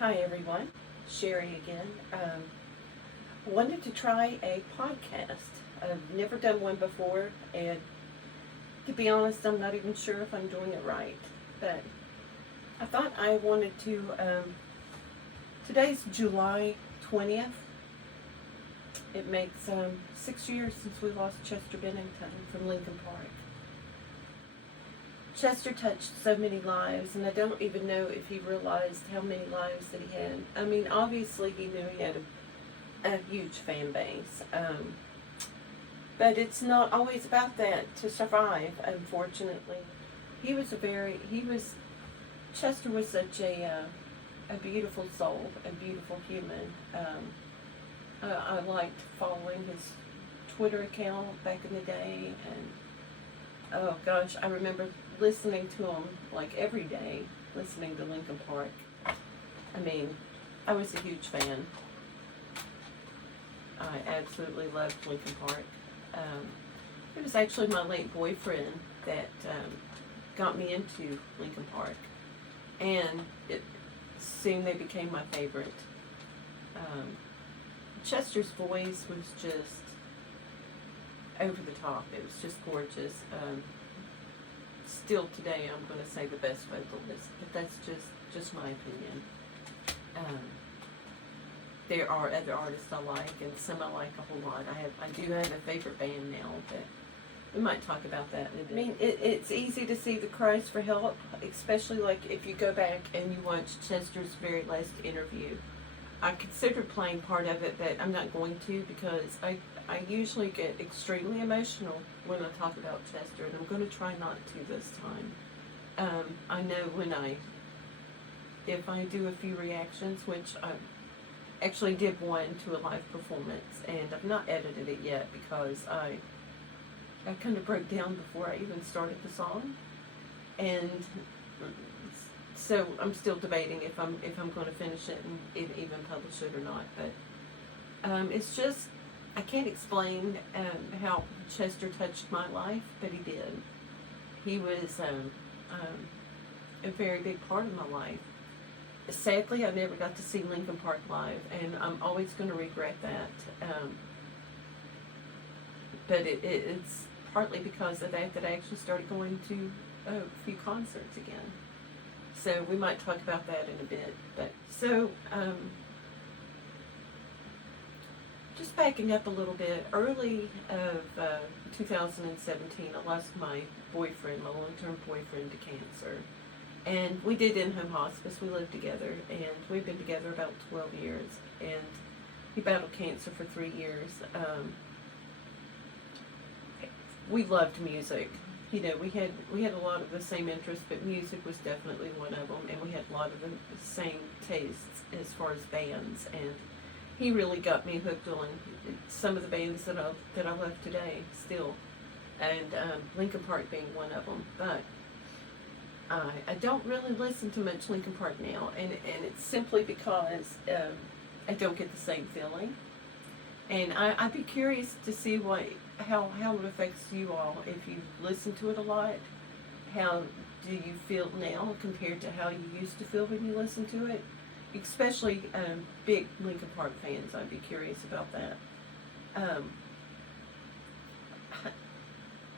Hi everyone, Sherry again. Wanted to try a podcast. I've never done one before, and to be honest, I'm not even sure if I'm doing it right. But I thought I wanted to. Today's July 20th. It makes 6 years since we lost Chester Bennington from Linkin Park. Chester touched so many lives, and I don't even know if he realized how many lives that he had. I mean, obviously he knew he had a huge fan base, but it's not always about that to survive, unfortunately. Chester was such a beautiful soul, a beautiful human. I liked following his Twitter account back in the day, and oh gosh, I remember listening to him like every day, listening to Linkin Park. I mean, I was a huge fan. I absolutely loved Linkin Park. It was actually my late boyfriend that got me into Linkin Park, and soon they became my favorite. Chester's voice was just over the top. It was just gorgeous. Still today, I'm going to say the best vocalist, but that's just my opinion. There are other artists I like, and some I like a whole lot. I do have a favorite band now, but we might talk about that in a bit. I mean, it's easy to see the cries for help, especially like if you go back and you watch Chester's very last interview. I considered playing part of it, but I'm not going to because I usually get extremely emotional when I talk about Chester, and I'm going to try not to this time. I know if I do a few reactions, which I actually did one to a live performance, and I've not edited it yet because I kind of broke down before I even started the song, and so I'm still debating if I'm going to finish it and even publish it or not. But it's just I can't explain how Chester touched my life, but he did. He was a very big part of my life. Sadly, I never got to see Linkin Park live, and I'm always going to regret that. But it's partly because of that I actually started going to a few concerts again. So we might talk about that in a bit. But so, just backing up a little bit, early of 2017, I lost my boyfriend, my long-term boyfriend, to cancer. And we did in-home hospice. We lived together, and we've been together about 12 years. And he battled cancer for 3 years. We loved music. You know, we had a lot of the same interests, but music was definitely one of them, and we had a lot of the same tastes as far as bands. And he really got me hooked on some of the bands that I love today still, and Linkin Park being one of them. But I don't really listen to much Linkin Park now, and it's simply because I don't get the same feeling. And I'd be curious to see how it affects you all if you listen to it a lot. How do you feel now compared to how you used to feel when you listened to it? Especially big Linkin Park fans, I'd be curious about that.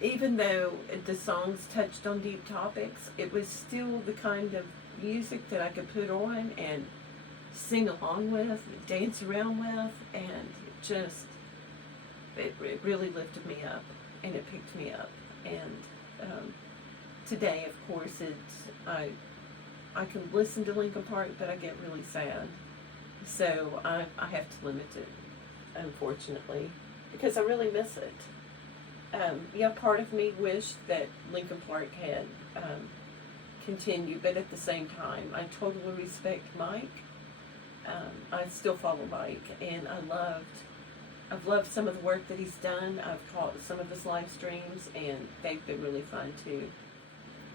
Even though the songs touched on deep topics, it was still the kind of music that I could put on and sing along with, dance around with, and it really lifted me up, and it picked me up. And today, of course, I can listen to Linkin Park, but I get really sad. So I have to limit it, unfortunately, because I really miss it. Yeah, part of me wished that Linkin Park had continued, but at the same time, I totally respect Mike. I still follow Mike, and I've loved some of the work that he's done. I've caught some of his live streams, and they've been really fun too.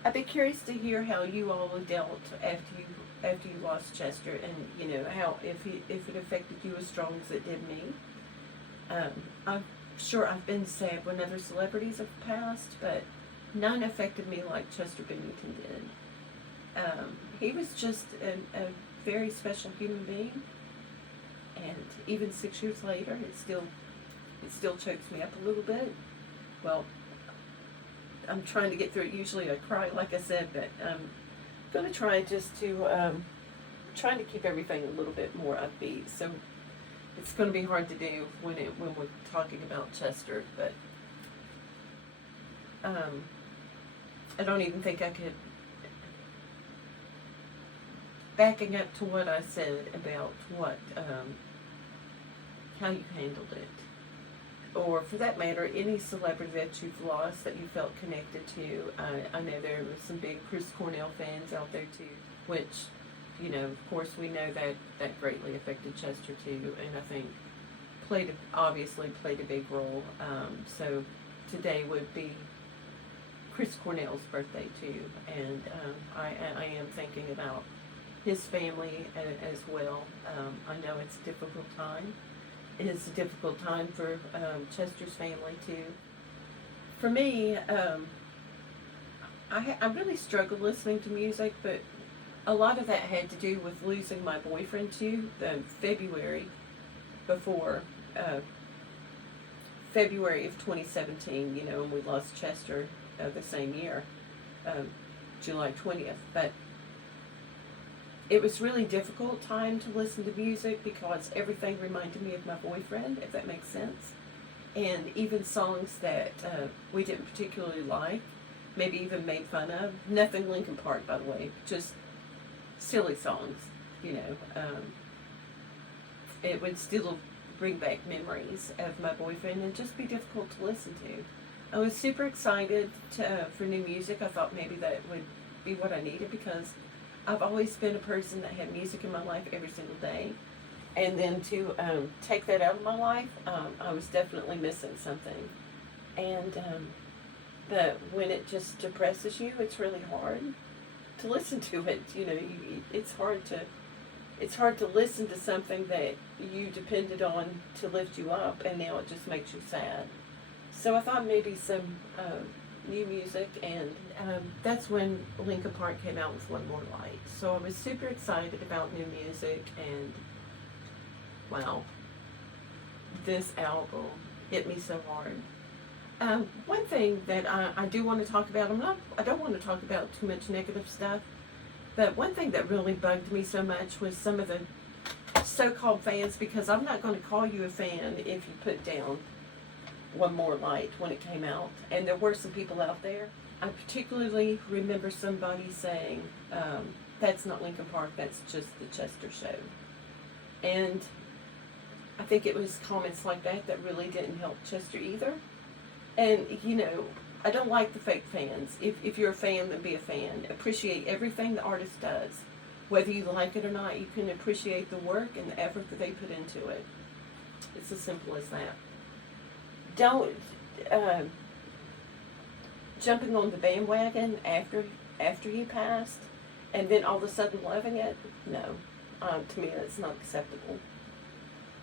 I'd be curious to hear how you all dealt after you lost Chester, and you know how if it affected you as strong as it did me. I'm sure I've been sad when other celebrities have passed, but none affected me like Chester Bennington did. he was just a very special human being. And even 6 years later, it still chokes me up a little bit. Well, I'm trying to get through it. Usually I cry, like I said, but I'm going to try just to, trying to keep everything a little bit more upbeat. So it's going to be hard to do when we're talking about Chester, but I don't even think I could, backing up to what I said about how you handled it, or for that matter, any celebrity that you've lost that you felt connected to. I know there were some big Chris Cornell fans out there too, which, of course we know that greatly affected Chester too, and I think obviously played a big role. So today would be Chris Cornell's birthday too, and I am thinking about his family as well. I know it's a difficult time. It is a difficult time for Chester's family too. For me, I really struggled listening to music, but a lot of that had to do with losing my boyfriend too. The February of 2017, and we lost Chester the same year, July 20th. But it was really difficult time to listen to music because everything reminded me of my boyfriend, if that makes sense. And even songs that we didn't particularly like, maybe even made fun of. Nothing Linkin Park, by the way, just silly songs, it would still bring back memories of my boyfriend and just be difficult to listen to. I was super excited for new music. I thought maybe that would be what I needed because I've always been a person that had music in my life every single day. And then to take that out of my life, I was definitely missing something. And but when it just depresses you, it's really hard to listen to it. It's hard to listen to something that you depended on to lift you up, and now it just makes you sad. So I thought maybe some new music, and that's when Linkin Park came out with One More Light. So I was super excited about new music, and wow, this album hit me so hard. One thing that I do want to talk about, I don't want to talk about too much negative stuff, but one thing that really bugged me so much was some of the so-called fans, because I'm not going to call you a fan if you put down One More Light when it came out, and there were some people out there. I particularly remember somebody saying, that's not Linkin Park, that's just the Chester Show. And I think it was comments like that really didn't help Chester either. And, I don't like the fake fans. If you're a fan, then be a fan. Appreciate everything the artist does. Whether you like it or not, you can appreciate the work and the effort that they put into it. It's as simple as that. Don't, jumping on the bandwagon after he passed, and then all of a sudden loving it, no. To me, that's not acceptable.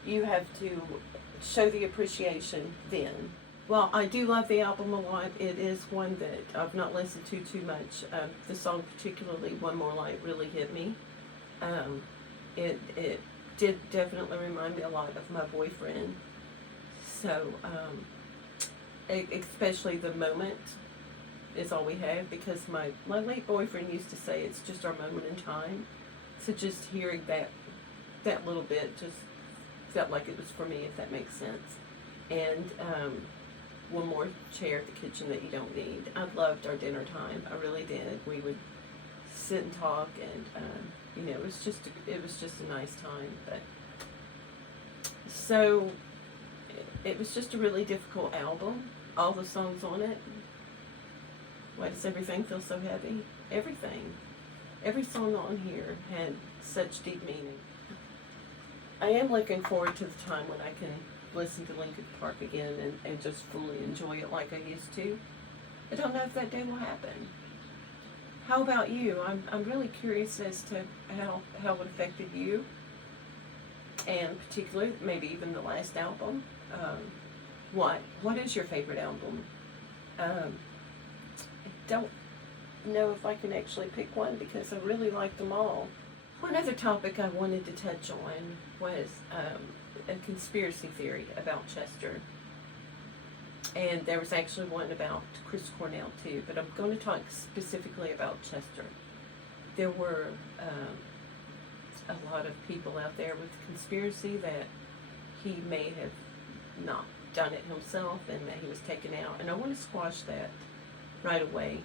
You have to show the appreciation then. Well, I do love the album a lot. It is one that I've not listened to too much. The song particularly, One More Light, really hit me. It did definitely remind me a lot of my boyfriend. So, especially the moment is all we have, because my late boyfriend used to say it's just our moment in time. So just hearing that little bit just felt like it was for me, if that makes sense. And one more chair at the kitchen that you don't need. I loved our dinner time. I really did. We would sit and talk, and it was just a nice time. But so it was just a really difficult album. All the songs on it. Why does everything feel so heavy? Everything. Every song on here had such deep meaning. I am looking forward to the time when I can listen to Linkin Park again and just fully enjoy it like I used to. I don't know if that day will happen. How about you? I'm really curious as to how it affected you, and particularly maybe even the last album. What is your favorite album? know if I can actually pick one because I really liked them all. One other topic I wanted to touch on was a conspiracy theory about Chester. And there was actually one about Chris Cornell too, but I'm going to talk specifically about Chester. There were a lot of people out there with conspiracy that he may have not done it himself and that he was taken out. And I want to squash that right away.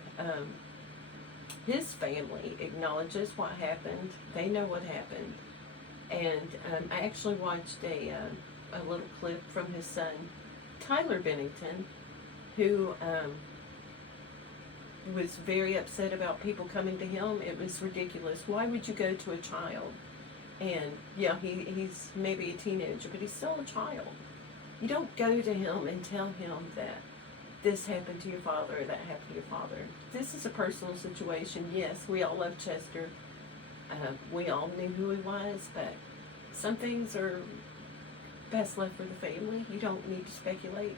His family acknowledges what happened. They know what happened. And I actually watched a little clip from his son, Tyler Bennington, who was very upset about people coming to him. It was ridiculous. Why would you go to a child? And yeah, he's maybe a teenager, but he's still a child. You don't go to him and tell him that this happened to your father or that happened to your father. This is a personal situation. Yes, we all love Chester. We all knew who he was, but some things are best left for the family. You don't need to speculate.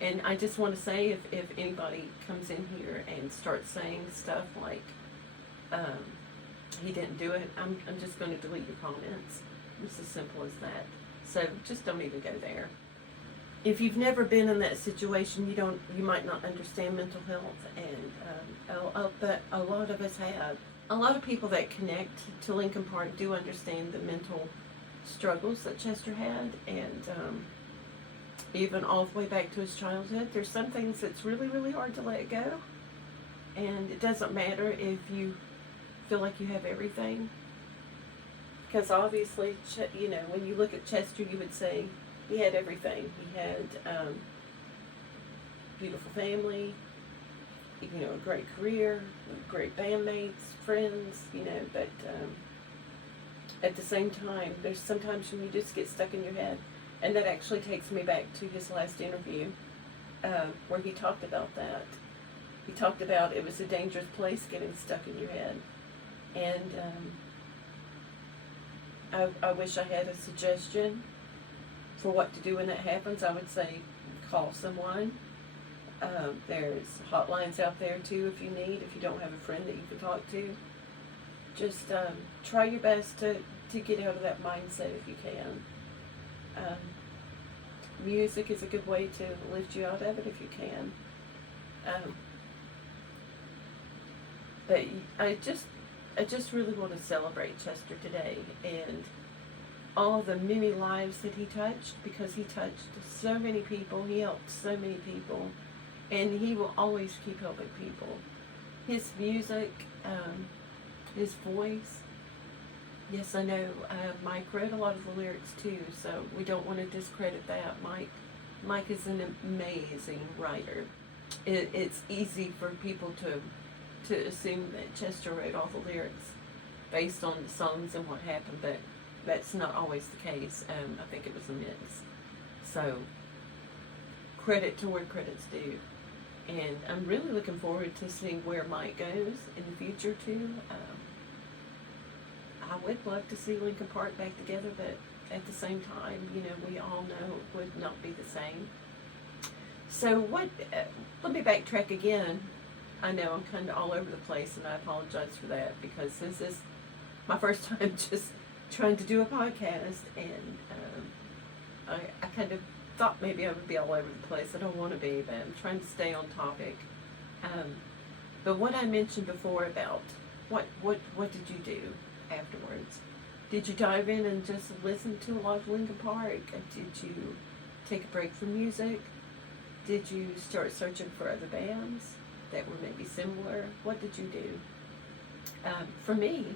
And I just want to say, if anybody comes in here and starts saying stuff like, he didn't do it, I'm just going to delete your comments. It's as simple as that. So just don't even go there. If you've never been in that situation, you might not understand mental health, and but a lot of us have. A lot of people that connect to Linkin Park do understand the mental struggles that Chester had, and even all the way back to his childhood. There's some things that's really, really hard to let go, and it doesn't matter if you feel like you have everything, because obviously, when you look at Chester, you would say he had everything. He had beautiful family, a great career, great bandmates, friends, but at the same time, there's sometimes when you just get stuck in your head. And that actually takes me back to his last interview, where he talked about that. He talked about it was a dangerous place getting stuck in your head. And I wish I had a suggestion for what to do when that happens. I would say call someone. There's hotlines out there too if you need, if you don't have a friend that you can talk to. Just try your best to get out of that mindset if you can. Music is a good way to lift you out of it if you can. But I just really want to celebrate Chester today and all the many lives that he touched, because he touched so many people, he helped so many people, and he will always keep helping people. His music, his voice. Yes, I know Mike wrote a lot of the lyrics too, so we don't want to discredit that. Mike is an amazing writer. It's easy for people to assume that Chester wrote all the lyrics based on the songs and what happened, but that's not always the case. I think it was a mix. So, credit to where credit's due. And I'm really looking forward to seeing where Mike goes in the future too. I would love to see Linkin Park back together, but at the same time, we all know it would not be the same. So let me backtrack again. I know I'm kind of all over the place, and I apologize for that, because this is my first time just trying to do a podcast, and I kind of thought maybe I would be all over the place. I don't want to be, but I'm trying to stay on topic. But what I mentioned before about what did you do afterwards? Did you dive in and just listen to a lot of Linkin Park? Did you take a break from music? Did you start searching for other bands that were maybe similar? What did you do? For me,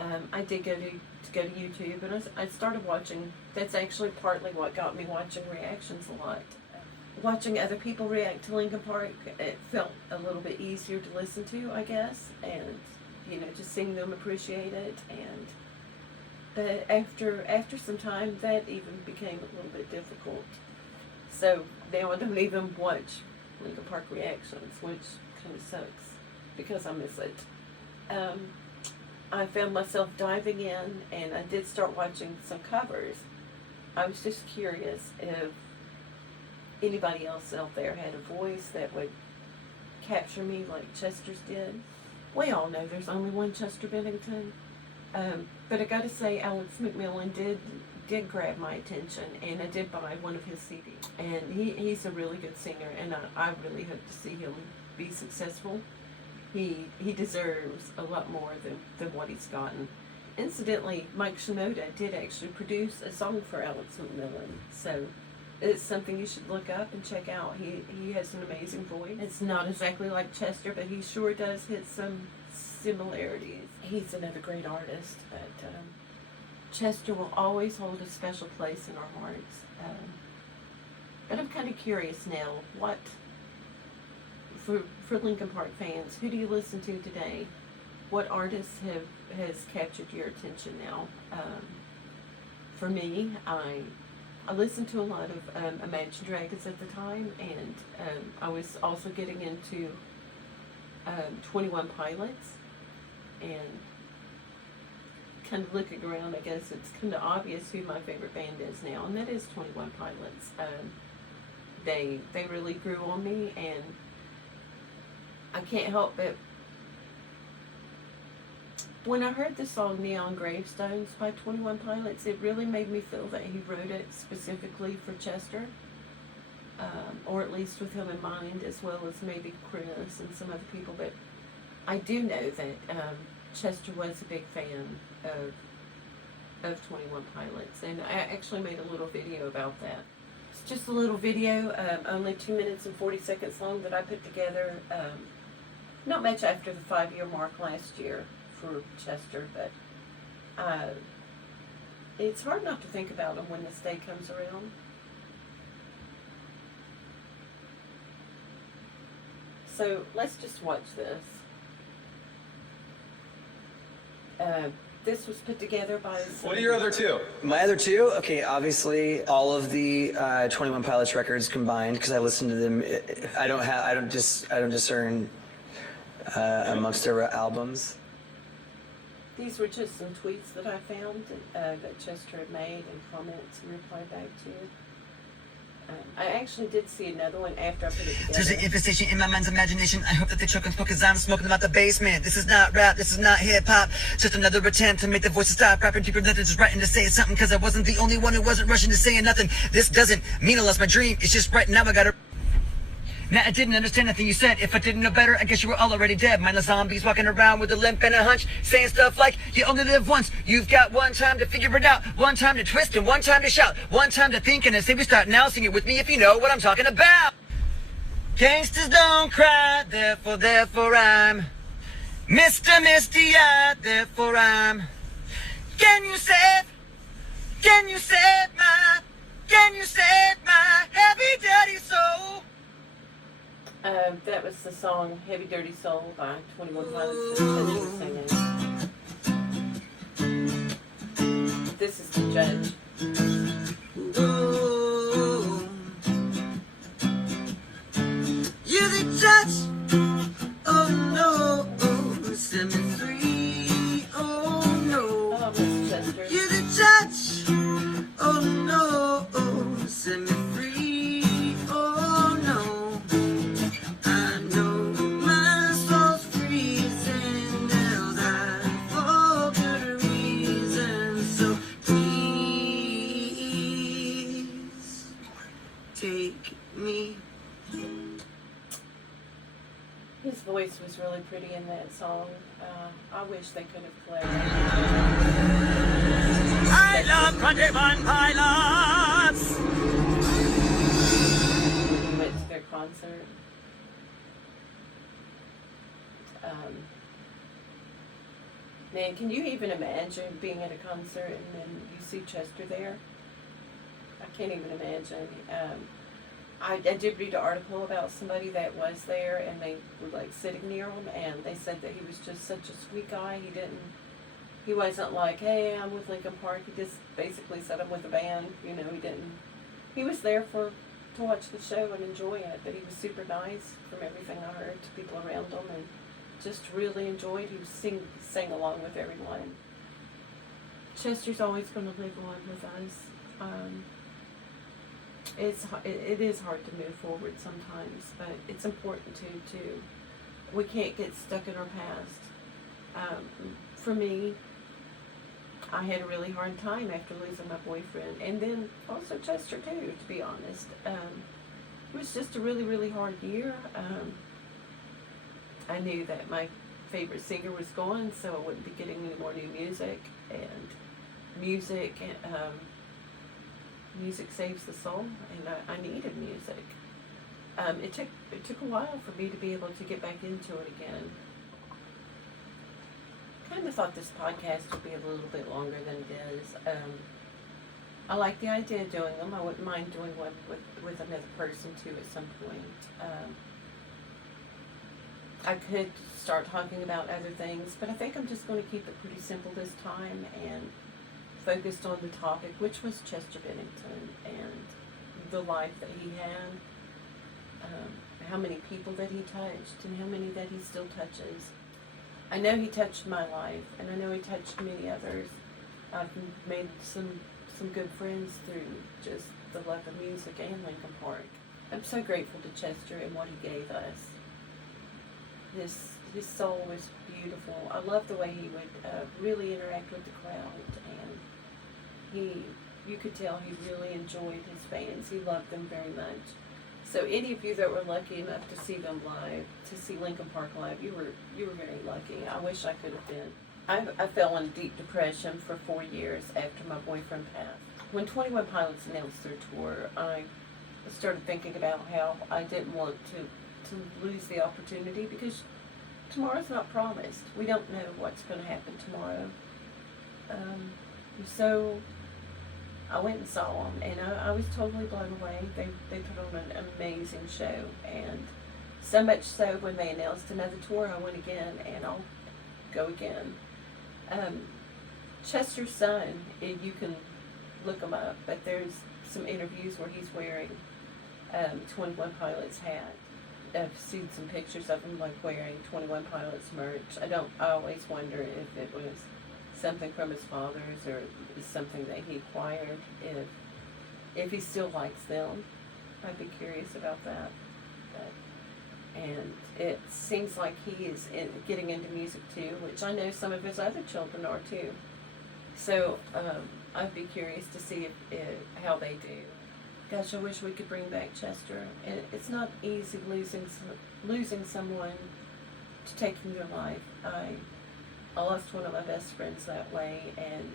I did go to YouTube, and I started watching. That's actually partly what got me watching reactions a lot. Watching other people react to Linkin Park, it felt a little bit easier to listen to, I guess, and just seeing them appreciate it. But after some time, that even became a little bit difficult. So now I don't even watch Linkin Park reactions, which kind of sucks because I miss it. I found myself diving in, and I did start watching some covers. I was just curious if anybody else out there had a voice that would capture me like Chester's did. We all know there's only one Chester Bennington, but I gotta say Alex McMillan did grab my attention, and I did buy one of his CDs. And he's a really good singer, and I really hope to see him be successful. He deserves a lot more than what he's gotten. Incidentally, Mike Shinoda did actually produce a song for Alex McMillan, so it's something you should look up and check out. He has an amazing voice. It's not exactly like Chester, but he sure does hit some similarities. He's another great artist, but Chester will always hold a special place in our hearts. But I'm kind of curious now, what, for Linkin Park fans, who do you listen to today? What artists has captured your attention now? For me, I listened to a lot of Imagine Dragons at the time, and I was also getting into 21 Pilots, and kind of looking around, I guess it's kind of obvious who my favorite band is now, and that is 21 Pilots. They really grew on me, and I can't help but, when I heard the song Neon Gravestones by 21 Pilots, it really made me feel that he wrote it specifically for Chester, or at least with him in mind, as well as maybe Chris and some other people. But I do know that Chester was a big fan of 21 Pilots, and I actually made a little video about that. It's just a little video, only 2 minutes and 40 seconds long, that I put together not much after the 5-year mark last year for Chester, but it's hard not to think about him when this day comes around. So let's just watch this. This was put together by... What are your other two? My other two? Okay, obviously all of the 21 Pilots records combined, because I listen to them. I don't discern amongst their albums. These were just some tweets that I found that Chester had made, and comments he replied back to. I actually did see another one after I put it together. There's an infestation in my mind's imagination. I hope that they choke and smoke as I'm smoking them out the basement. This is not rap, this is not hip-hop. Just another attempt to make the voices stop rapping. People that are just writing to say something, because I wasn't the only one who wasn't rushing to saying nothing. This doesn't mean I lost my dream. It's just right now I gotta... Now I didn't understand nothing you said. If I didn't know better, I guess you were all already dead. Mindless zombies walking around with a limp and a hunch, saying stuff like, you only live once. You've got one time to figure it out, one time to twist and one time to shout, one time to think, and I say we start now. Sing it with me if you know what I'm talking about. Gangsters don't cry, therefore I'm Mr. Misty-Eyed, therefore I'm... Can you save my heavy dirty soul? That was the song Heavy Dirty Soul by 21 Pilots that Chester was singing. This is the judge. Oh, you're the judge. Oh no, set me free. Oh no, Oh, Mr. Chester. you're the judge. Oh no, set me free. Oh no, I know my soul's freezing, held high for good reason. So please take me. His voice was really pretty in that song. I wish they could have played. I love 21 Pilots. We went to their concert. Man, can you even imagine being at a concert and then you see Chester there? I can't even imagine. I did read an article about somebody that was there, and they were like sitting near him, and they said that he was just such a sweet guy. He wasn't like, hey, I'm with Linkin Park. He just basically said I'm with a band. You know, he was there to watch the show and enjoy it, but he was super nice from everything I heard to people around him, and just really enjoyed. He sang along with everyone. Chester's always going to live on with us. it is hard to move forward sometimes, but it's important to we can't get stuck in our past. For me, I had a really hard time after losing my boyfriend, and then also Chester too, to be honest. It was just a really, really hard year. I knew that my favorite singer was gone, so I wouldn't be getting any more new music, and music, music saves the soul, and I needed music. It took a while for me to be able to get back into it again. Kind of thought this podcast would be a little bit longer than it is. I like the idea of doing them. I wouldn't mind doing one with another person too at some point. I could start talking about other things, but I think I'm just going to keep it pretty simple this time and focused on the topic, which was Chester Bennington and the life that he had, how many people that he touched and how many that he still touches. I know he touched my life, and I know he touched many others. I've made some good friends through just the love of music and Linkin Park. I'm so grateful to Chester and what he gave us. His soul was beautiful. I love the way he would really interact with the crowd, and you could tell he really enjoyed his fans. He loved them very much. So any of you that were lucky enough to see them live, to see Linkin Park live, you were very lucky. I wish I could have been. I fell in deep depression for 4 years after my boyfriend passed. When 21 Pilots announced their tour, I started thinking about how I didn't want to lose the opportunity, because tomorrow's not promised. We don't know what's going to happen tomorrow. So I went and saw them, and I was totally blown away. They put on an amazing show, and so much so when they announced another tour, I went again, and I'll go again. Chester's son, you can look him up, but there's some interviews where he's wearing 21 Pilots hat. I've seen some pictures of him like wearing 21 Pilots merch. I always wonder if it was something from his father's or something that he acquired. If he still likes them, I'd be curious about that. And it seems like he is getting into music too, which I know some of his other children are too. So I'd be curious to see how they do. Gosh, I wish we could bring back Chester. And it's not easy losing someone to taking your life. I lost one of my best friends that way, and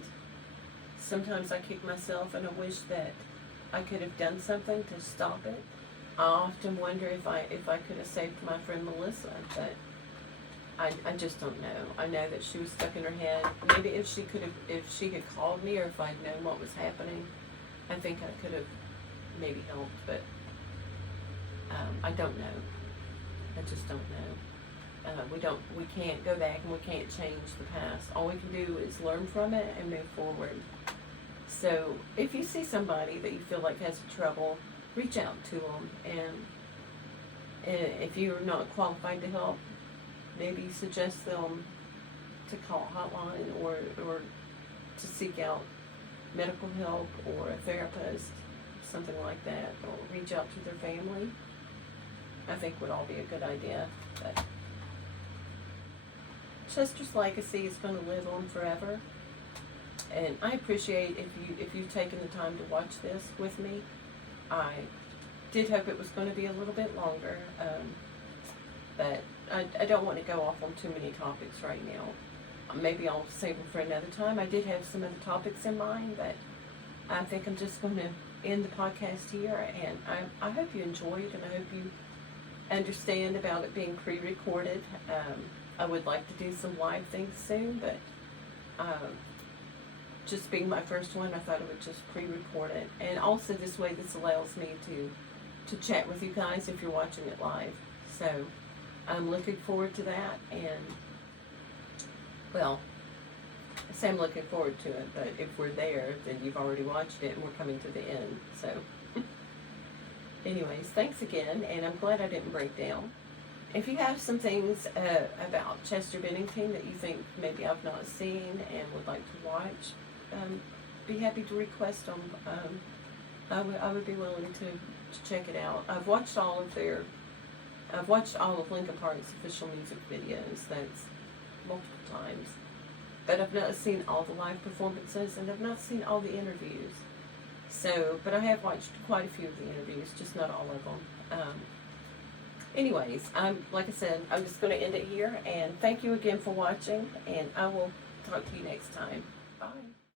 sometimes I kick myself and I wish that I could have done something to stop it. I often wonder if I could have saved my friend Melissa, but I just don't know. I know that she was stuck in her head. Maybe if she had called me, or if I'd known what was happening, I think I could have maybe helped, but I don't know. I just don't know. We can't go back and we can't change the past. All we can do is learn from it and move forward. So if you see somebody that you feel like has trouble, reach out to them, and if you're not qualified to help, maybe suggest them to call a hotline or to seek out medical help or a therapist, something like that, or reach out to their family. I think would all be a good idea. But Chester's legacy is going to live on forever, and I appreciate if you've taken the time to watch this with me. I did hope it was going to be a little bit longer, but I don't want to go off on too many topics right now. Maybe I'll save them for another time. I did have some other topics in mind, but I think I'm just going to end the podcast here, and I hope you enjoyed, and I hope you understand about it being pre-recorded. I would like to do some live things soon, but just being my first one, I thought I would just pre-record it. And also this way, this allows me to chat with you guys if you're watching it live. So I'm looking forward to that, and well, I say I'm looking forward to it, but if we're there, then you've already watched it and we're coming to the end. So anyways, thanks again, and I'm glad I didn't break down. If you have some things about Chester Bennington that you think maybe I've not seen and would like to watch, be happy to request them. I would be willing to check it out. I've watched all of Linkin Park's official music videos. That's multiple times. But I've not seen all the live performances, and I've not seen all the interviews. So, but I have watched quite a few of the interviews, just not all of them. Anyways, like I said, I'm just going to end it here, and thank you again for watching, and I will talk to you next time. Bye.